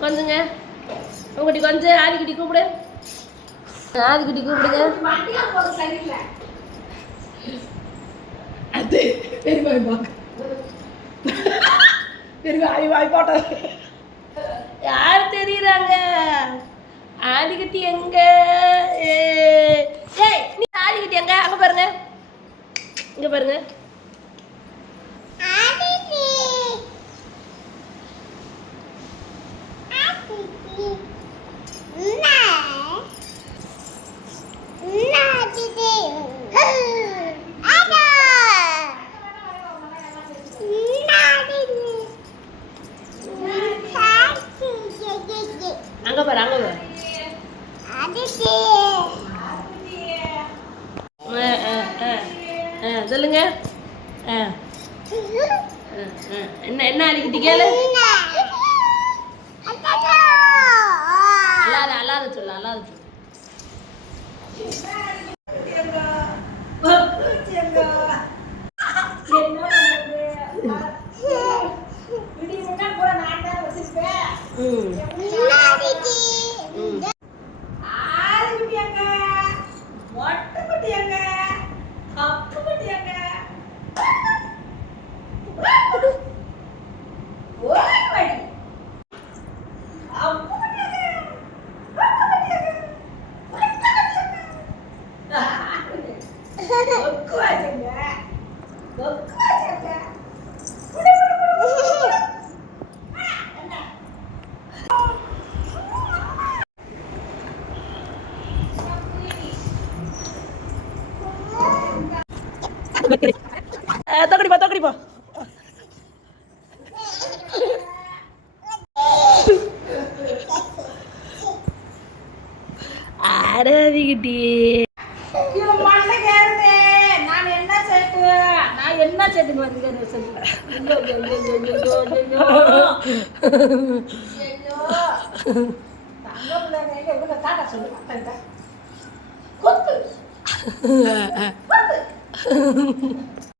கொஞ்சங்க உங்கடி கொஞ்சம் ஆதிக்குட்டி கூப்பிடு. ஆதிக்குட்டி கூப்பிடுங்க. அது பெரியவாய் பார்க்க பெரியவாய் வாய் போட்ட யார் தெரியுறாங்க? ஆதிக்குட்டி எங்க? ஏய் நீ ஆதிக்குட்டி எங்க? அங்க பாருங்க, இங்க பாருங்க. அங்க பாரு, அங்க பாரு. சொல்லுங்க. என்ன என்ன ஆதிக்குட்டி கேளு. அல்லாத அல்லாத சொல்லு, அல்லாத சொல்லு. தக்கடிப்பா தக்கடிப்பா. ஆராதிக்கிட்டி என்ன செட்டுக்கு வந்து சொல்லு.